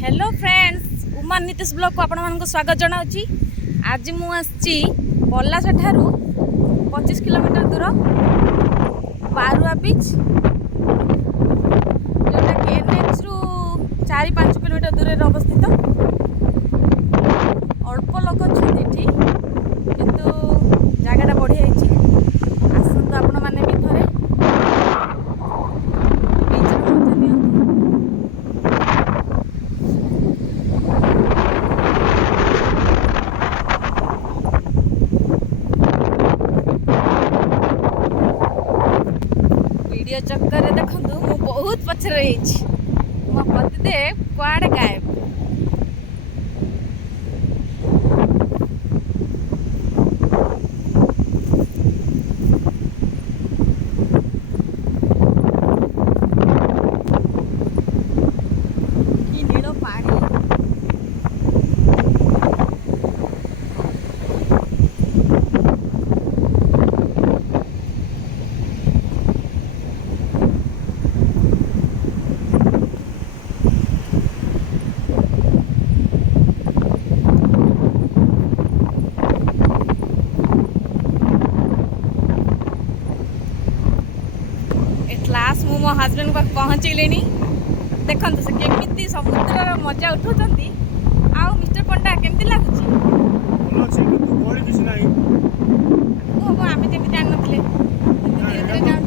Hello friends, Uma Nitish blog को आपण मानक स्वागत जनाऊँगी। आज मु आसी पलासा ठारू 25 किलोमीटर दूर बारुआ बीच, जोटा कि एनएच रु 4-5 किलोमीटर दूर अवस्थित। अल्प लोक अच्छे किंतु जगटा बढ़िया आसतु आपण मैंने भी थोड़े वीडियो चक्कर देखु मु बहुत पछरे रही मो पतिदेव कुआड़े गायब। की नीलो पानी क्लास मु मो हस्बैंड पाक पहुँचले देखो से केमी समुद्र मजा उठाऊँ। आउ मिस्टर पंडा केमती लगुच आम जमी जान धीरे धीरे जाऊँ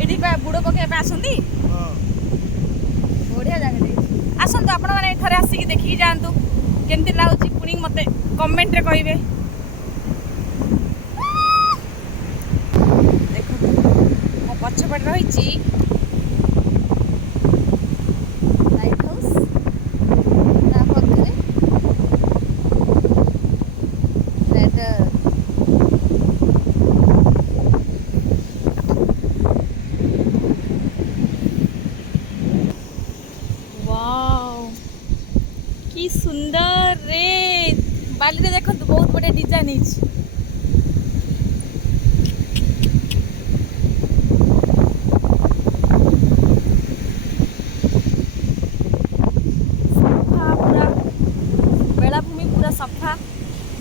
ये बुड़ पकड़ आसती बढ़िया जगह आसतु आपण मैंने थे आसिक देखिकी जातु केमती लगुच पुणी मत कमेंट रे कहिबे। देखो मो पछपट रही लाइट हाउस ता पाखरे रेडर वाओ की सुंदर रे बाली रे देखो बहुत बढ़िया डिजाइन है। सफा पूरा बेलाभूमि पूरा सफा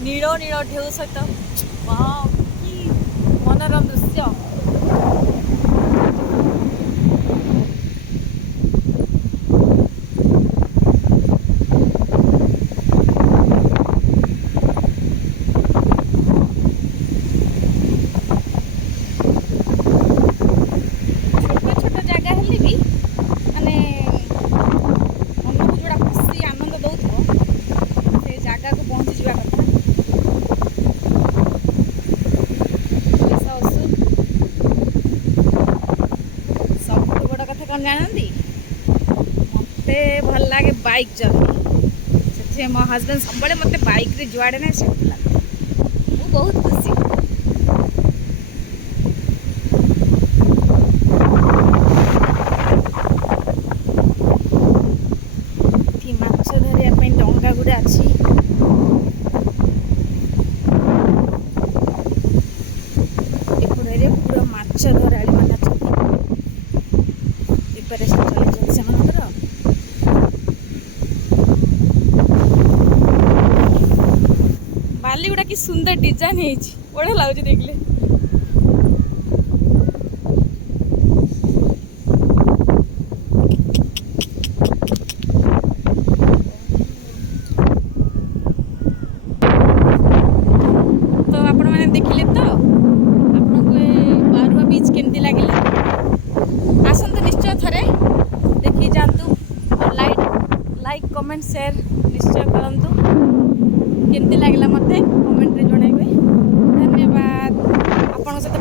नील नील ढेउ सहित वाओ की मनोरम दृश्य। कौन जानती मते भल लगे बाइक जर्नी से मो हस्बैंड सब मत बाइक रे जुआड़े ना से लगे बहुत खुशी। माछ धरिया डंगा गुड़ा अच्छी पूरा माछ धराड़ी मान प्रिपरेशन चली से बाली गुड़ा की सुंदर डिजाइन है बढ़िया लगुच देखले। तो आपण मैंने देखिले तो आपन को बारुआ बीच केमती लगे आसतु निश्चय थे देखी जातु और लाइक कमेंट शेयर निश्चय करंतु केमती लगला मते कमेंट रे जणाइबे। धन्यवाद। आपन सहित